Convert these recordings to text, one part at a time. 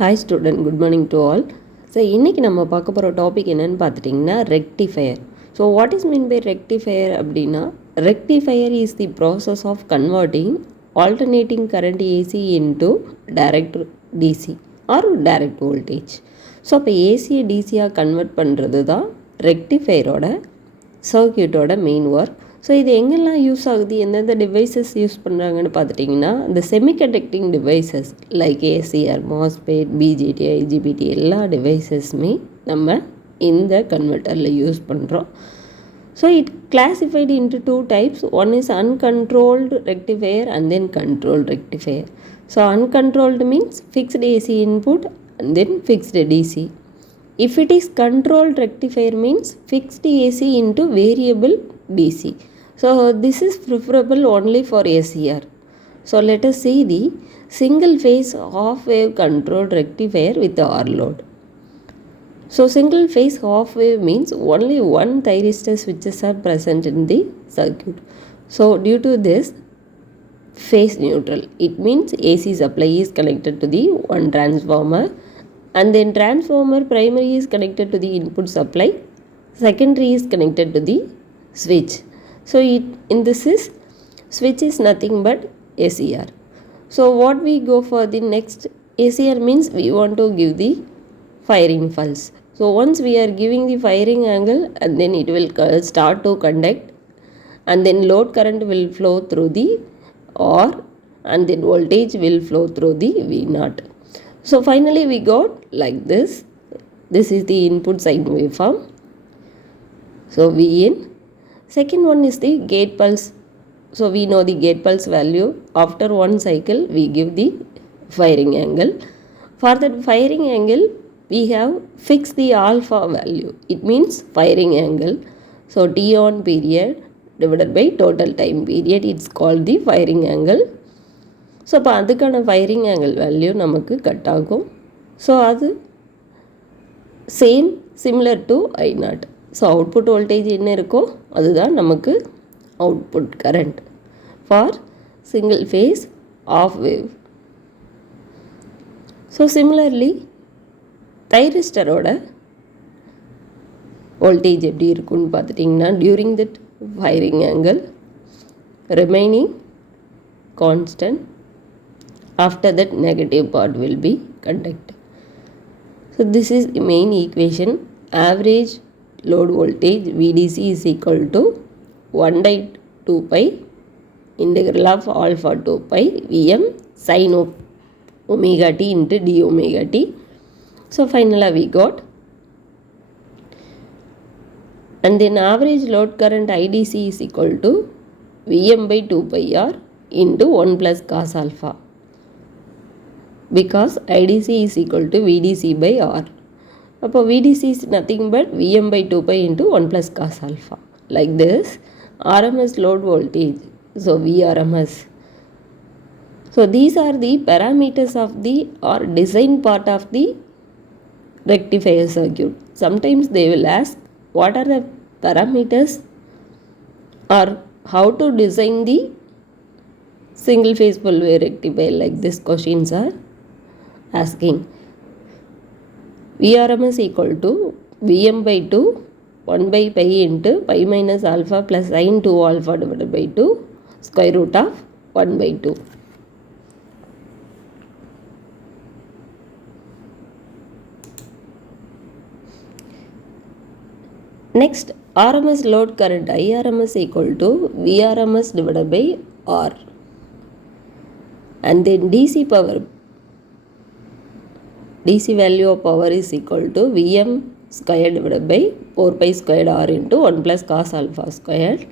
Hi student, good morning to all. So இன்னைக்கு நம்ம பார்க்க போகிற டாபிக் என்னன்னு பார்த்துட்டிங்கன்னா rectifier. So what is mean by rectifier அப்படின்னா rectifier is the process of converting alternating current AC into direct DC or direct voltage. So அப்போ ஏசியை டிசியாக கன்வெர்ட் பண்ணுறது தான் ரெக்டிஃபையரோட சர்க்கியூட்டோட மெயின் ஒர்க். ஸோ இது எங்கெல்லாம் யூஸ் ஆகுது, எந்தெந்த டிவைசஸ் யூஸ் பண்ணுறாங்கன்னு பார்த்துட்டிங்கன்னா இந்த semiconducting devices like SCR, MOSFET, BJT, IGBT எல்லா டிவைசஸுமே நம்ம இந்த கன்வெர்ட்டரில் யூஸ் பண்ணுறோம். So it classified into two types. One is uncontrolled rectifier and then controlled rectifier. So uncontrolled means fixed AC input and then fixed DC. If it is controlled rectifier means fixed AC into variable DC. So this is preferable only for ACR. So let us see the single phase half wave controlled rectifier with the R load. So single phase half wave means only one thyristor switches are present in the circuit. So due to this phase neutral, it means AC supply is connected to the one transformer and then transformer primary is connected to the input supply, secondary is connected to the switch. So in this is switch is nothing but ACR. So what we go for the next ACR means we want to give the firing pulse. So once we are giving the firing angle and then it will start to conduct and then load current will flow through the R and then voltage will flow through the V0. So finally we got like this. This is the input sine waveform. So Vin. Second one is the gate pulse. So we know the gate pulse value. After one cycle we give the firing angle. For that firing angle we have fixed the alpha value. It means firing angle. So T on period divided by total time period, it's called the firing angle. So அப்போ அதுக்கான firing angle value நமக்கு cut ஆகும். So அது similar to I0. So output voltage என்ன இருக்கோ அதுதான் நமக்கு output current for single phase of wave. So similarly தைரிஸ்டரோட வோல்டேஜ் எப்படி இருக்குன்னு பார்த்துட்டிங்கன்னா during that firing angle remaining constant. After that negative part will be conducted. So this is the main equation. Average load voltage VDC is equal to 1 by 2 pi integral of alpha 2 pi Vm sin omega t into d omega t. So finally we got, and then average load current IDC is equal to Vm by 2 pi R into 1 plus cos alpha, because IDC is equal to VDC by R. அப்போ VDC is nothing but Vm by 2 pi into 1 plus cos alpha. Like this, RMS load voltage, so VRMS. So these are the parameters of the or design part of the rectifier circuit. Sometimes they will ask what are the parameters or how to design the single phase full wave rectifier, like this questions are asking. VRMS equal to Vm by 2 1 by pi into pi minus alpha plus sin 2 alpha divided by 2 square root of 1 by 2. Next, RMS load current IRMS equal to VRMS divided by R. And then DC power, DC value of power is equal to Vm square divided by 4 pi squared R into 1 plus cos alpha squared.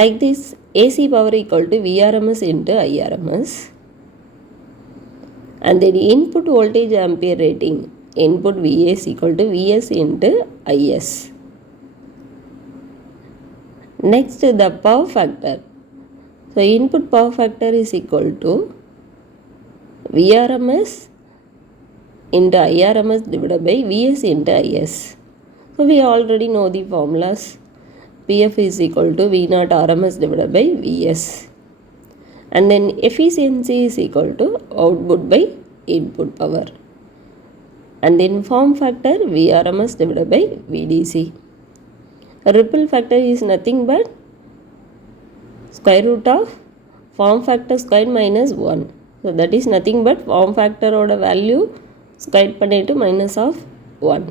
Like this, AC power equal to VRMS into IRMS. And then input voltage ampere rating, input VS equal to VS into IS. Next, the power factor. So input power factor is equal to VRMS into IRMS divided by VS into IS. So we already know the formulas. PF is equal to V0 RMS divided by VS. And then efficiency is equal to output by input power. and then form factor Vrms divided by Vdc. Ripple factor is nothing but square root of form factor squared minus 1. So that is nothing but form factor oda value squared பண்ணிட்டு minus of 1.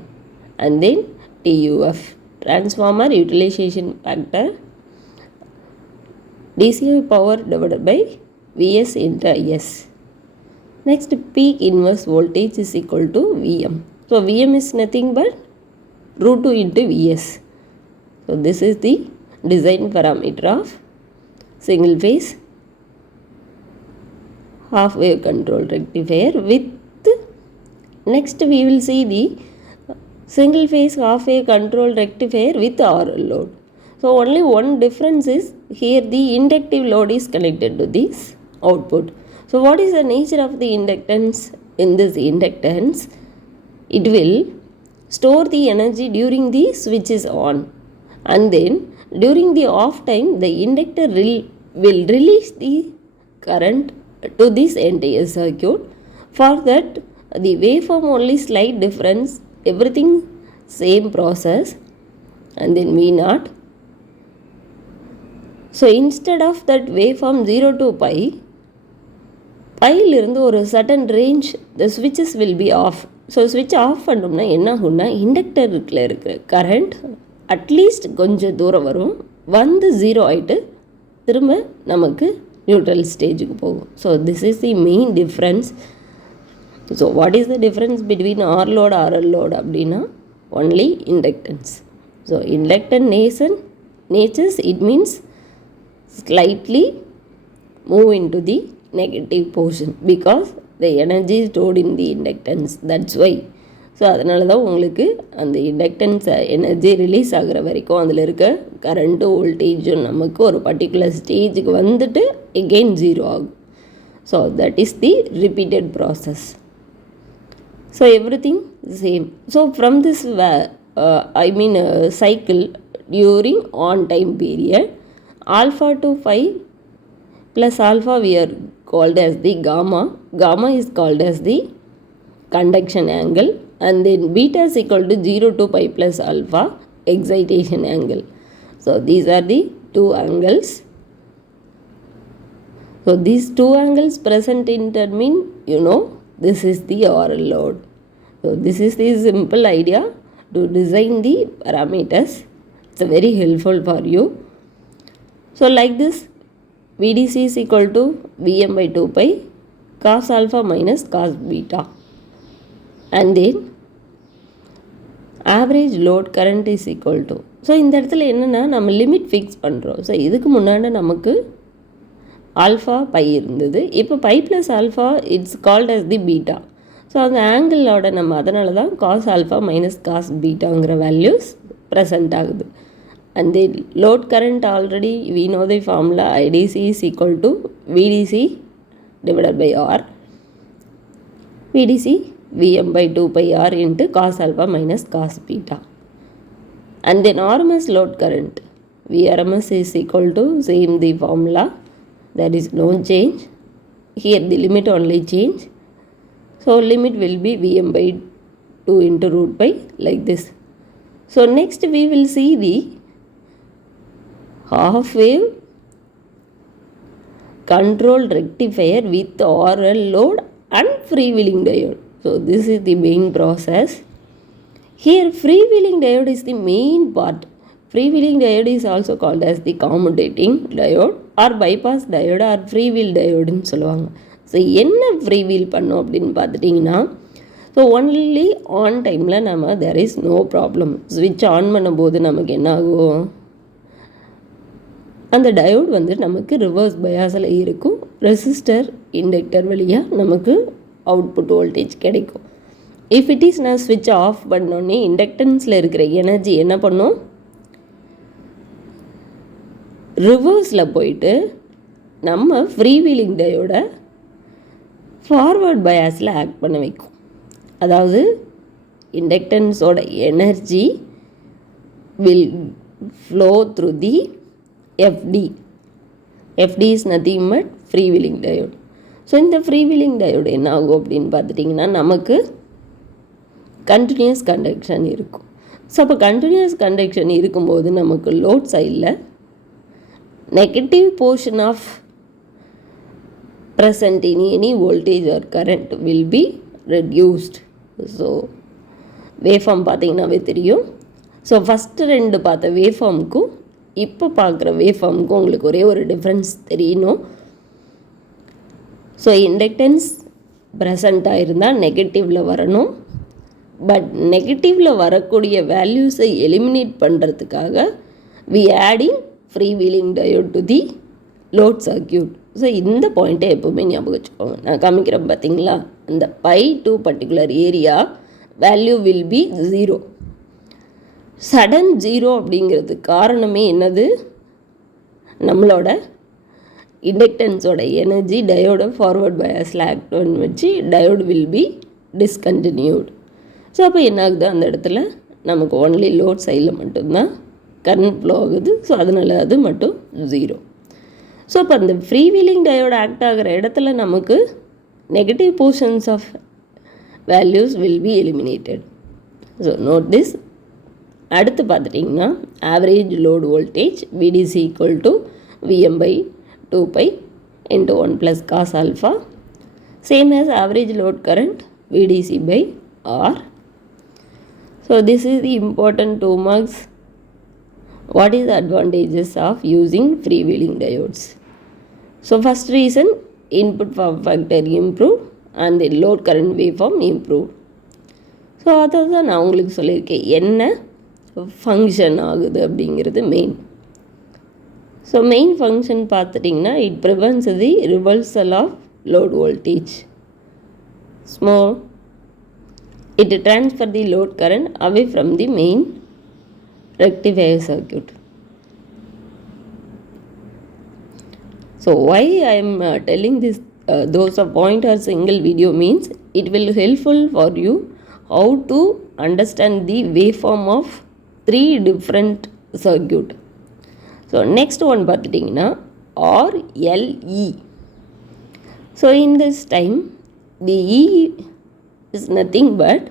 And then TUF, transformer utilization factor, DCI power divided by Vs into S. Next, peak inverse voltage is equal to Vm. So Vm is nothing but root 2 into Vs. So this is the design parameter of single phase half wave control rectifier. With next we will see the single phase half wave control rectifier with RL load. So only one difference is here the inductive load is connected to this output. So what is the nature of the inductance? In this inductance, it will store the energy during the switch is on, and then during the off time the inductor will release the current to this entire circuit. For that the waveform only slight difference, everything same process, and then V0. So instead of that waveform 0 to pi, பையிலிருந்து ஒரு sudden range the ஸ்விட்சஸ் will be off. So ஸ்விட்ச் off பண்ணோம்னா என்ன ஆகும்னா இண்டக்டருக்குள்ள இருக்கிற current at least கொஞ்சம் தூரம் வரும், வந்து ஜீரோ ஆகிட்டு திரும்ப நமக்கு நியூட்ரல் ஸ்டேஜுக்கு போகும். So this is the main difference. So what is the difference between R load RL load அப்படின்னா only inductance. So inductance natures it means slightly move into the negative portion because the energy is stored in the inductance. That's why. So அதனால தான் உங்களுக்கு அந்த inductance energy release ஆகிற வரைக்கும் அதில் இருக்க கரண்ட்டு வோல்டேஜும் நமக்கு ஒரு பர்டிகுலர் ஸ்டேஜுக்கு வந்துட்டு எகெயின் ஜீரோ ஆகும். So that is the repeated process. So every thing same. So from this cycle during on time period, alpha to phi plus alpha we are called as the gamma. Gamma is called as the conduction angle, and then beta is equal to 0 to pi plus alpha excitation angle. So these are the two angles. So these two angles present in termin, this is the RL load. So this is the simple idea to design the parameters. It's very helpful for you. So like this, VDC is equal to Vm by 2 pi cos alpha minus cos beta, and then average load current is equal to. So இந்த இடத்துல என்னென்னா நம்ம limit fix பண்ணுறோம். ஸோ இதுக்கு முன்னாடி நமக்கு alpha pi இருந்தது, இப்போ pi plus alpha it's called as the beta. So அந்த ஆங்கிளோட நம்ம அதனால தான் காஸ் ஆல்ஃபா மைனஸ் காஸ் பீட்டாங்கிற வேல்யூஸ் ப்ரெசென்ட் ஆகுது. And the load current already we know the formula, IDC is equal to VDC divided by R. VDC Vm by 2 pi R into cos alpha minus cos beta. And then RMS load current, Vrms is equal to same the formula, there is no change. Here the limit only change. So limit will be Vm by 2 into root pi like this. So next we will see the half wave controlled rectifier with RL load and freewheeling diode. So this is the main process. Here freewheeling diode is the main part. Freewheeling diode is also called as the commutating diode or bypass diode or freewheel diode ன்னு சொல்லுவாங்க. ஸோ என்ன ஃப்ரீவீல் பண்ணோம் அப்படின்னு பார்த்துட்டிங்கன்னா, so only on டைமில் நம்ம there is no problem. ஸ்விட்ச் ஆன் பண்ணும்போது நமக்கு என்ன ஆகும், அந்த டயோட் வந்து நமக்கு ரிவர்ஸ் பயாஸில் இருக்கும், ரெசிஸ்டர் இண்டக்டர் வழியாக நமக்கு அவுட்புட் வோல்டேஜ் கிடைக்கும். இஃப் இட் இஸ் நான் ஸ்விட்ச் ஆஃப் பண்ணோன்னே இண்டக்டன்ஸில் இருக்கிற எனர்ஜி என்ன பண்ணும், ரிவர்ஸில் போயிட்டு நம்ம ஃப்ரீவீலிங் டயோட ஃபார்வர்ட் பயாஸில் ஆக்ட் பண்ண வைக்கும். அதாவது இண்டக்டன்ஸோட energy will flow through the FD. FD is nothing but freewheeling diode. So இந்த ஃப்ரீவீலிங் டயோடு என்ன ஆகும் அப்படின்னு பார்த்துட்டிங்கன்னா, நமக்கு கண்டினியூஸ் கண்டக்ஷன் இருக்கும். ஸோ அப்போ கண்டினியூஸ் கண்டக்ஷன் இருக்கும்போது நமக்கு லோட் சைடில் negative portion of present in any voltage or current will be reduced. So waveform பார்த்தீங்கன்னாவே தெரியும். ஸோ ஃபஸ்ட்டு ரெண்டு பார்த்த வேவ்ஃபார்முக்கும் இப்போ பார்க்குற வேவ்ஃபார்முக்கும் உங்களுக்கு ஒரே ஒரு டிஃப்ரென்ஸ் தெரியணும். ஸோ இண்டக்டன்ஸ் ப்ரெசண்ட்டாக இருந்தால் நெகட்டிவில் வரணும். பட் நெகட்டிவில் வரக்கூடிய வேல்யூஸை எலிமினேட் பண்ணுறதுக்காக we adding freewheeling diode to the load circuit. So இந்த பாயிண்ட்டை எப்போவுமே ஞாபகம் வச்சுக்கோங்க. நான் காமிக்கிறேன் பார்த்தீங்களா, அந்த by to particular area value will be 0. Sudden 0 அப்படிங்கிறதுக்கு காரணமே என்னது, நம்மளோட இண்டக்டன்ஸோட எனர்ஜி டயோட ஃபார்வர்ட் பயாஸ் லாக்டோன் வச்சு diode will be discontinued. So அப்போ என்ன ஆகுது, அந்த இடத்துல நமக்கு ஒன்லி லோட் சைடில் மட்டும்தான் கரண்ட் ஃப்ளோ ஆகுது. ஸோ அதனால் அது மட்டும் 0. ஸோ அப்போ அந்த ஃப்ரீவீலிங் டயோடு ஆக்ட் ஆகிற இடத்துல நமக்கு negative portions of values will be eliminated. So note this. அடுத்து பார்த்துட்டிங்கன்னா average load voltage VDC equal to VM by 2 into 1 plus cos alpha, same as average load current VDC by R. So this is the important 2 marks. What is the advantages of using freewheeling diodes? So first reason, input power factor improved and the load current waveform improved. So அதை தான் நான் உங்களுக்கு சொல்லியிருக்கேன், என்ன function ஆகுது அப்படிங்கிறது main. So main function பார்த்துட்டிங்கன்னா it prevents the reversal of load voltage. It transfer the load current away from the main rectifier circuit. So why I am telling this those a point or single video means it will helpful for you how to understand the waveform of 3 different circuit. So next one பார்த்துட்டிங்கன்னா RLE. So in this time the E is nothing but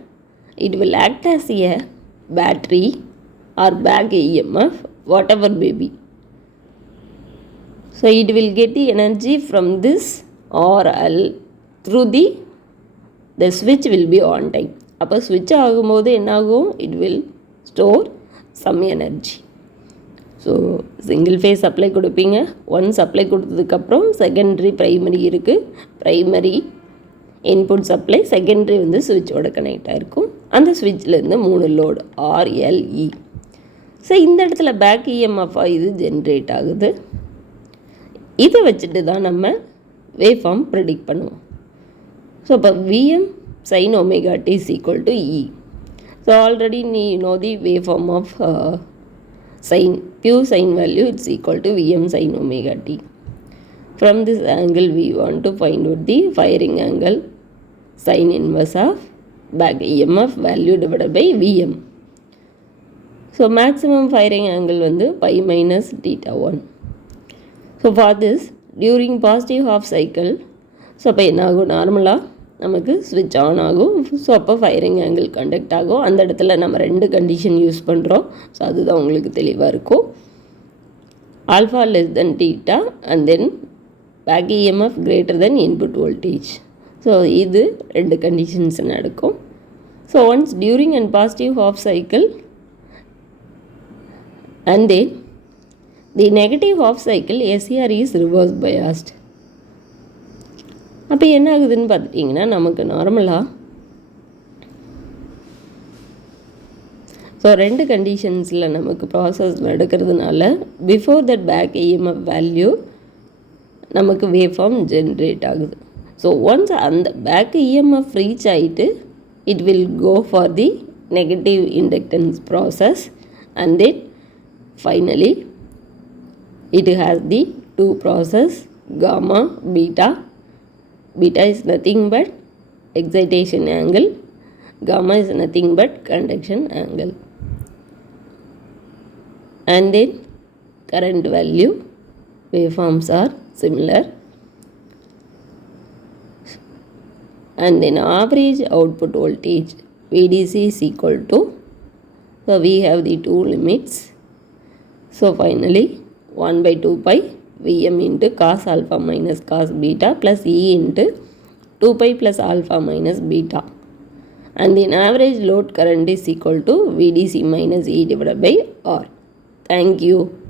it will act as a battery or back EMF, whatever may be. So it will get the energy from this RL through the switch will be on time. அப்போ switch ஆகும்போது என்னாகும், it will store some energy. So single phase supply கொடுப்பீங்க. One supply கொடுத்ததுக்கப்புறம் secondary primary இருக்குது. Primary input supply, secondary வந்து ஸ்விட்சோட கனெக்ட் ஆகிருக்கும். அந்த ஸ்விட்ச்லேருந்து 3 லோடு RLE. ஸோ இந்த இடத்துல பேக் இஎம்எஃபாக இது ஜென்ரேட் ஆகுது. இதை வச்சுட்டு தான் நம்ம வேவ் ஃபார்ம் ப்ரெடிக்ட் பண்ணுவோம். ஸோ இப்போ VM sin omega t is equal to E. So already நீ know the waveform of sin, pure sin value it's equal to VM sin omega t. From this angle we want to find out the firing angle sin inverse of back EMF value divided by VM. So maximum firing angle வந்து pi minus theta 1. So for this during positive half cycle, so அப்போ என்ன ஆகும், நார்மலாக நமக்கு ஸ்விட்ச் ஆன் ஆகும். ஸோ அப்போ firing angle conduct ஆகும். அந்த இடத்துல நம்ம 2 கண்டிஷன் யூஸ் பண்ணுறோம். ஸோ அதுதான் உங்களுக்கு தெளிவாக இருக்கும். Alpha less then theta and then back EMF greater then input voltage. So இது 2 கண்டிஷன்ஸ் நடக்கும். So once during and positive half cycle and then the negative half cycle SCR is reverse biased. அப்போ என்ன ஆகுதுன்னு பார்த்துட்டிங்கன்னா நமக்கு நார்மலாக ஸோ 2 கண்டிஷன்ஸில் நமக்கு ப்ராசஸ் நடக்கிறதுனால before that back EMF value நமக்கு வேவ் ஃபார்ம் ஜென்ரேட் ஆகுது. ஸோ ஒன்ஸ் அந்த பேக் இஎம்எஃப் ரீச் ஆகிட்டு it will go for the negative inductance process and then finally it has the 2 process gamma beta. Beta is nothing but excitation angle, gamma is nothing but conduction angle, and then current value waveforms are similar, and then average output voltage VDC is equal to, so we have the two limits. So finally 1 by 2 pi Vm into cos alpha minus cos beta plus E into 2 pi plus alpha minus beta. And the average load current is equal to VDC minus E divided by R. Thank you.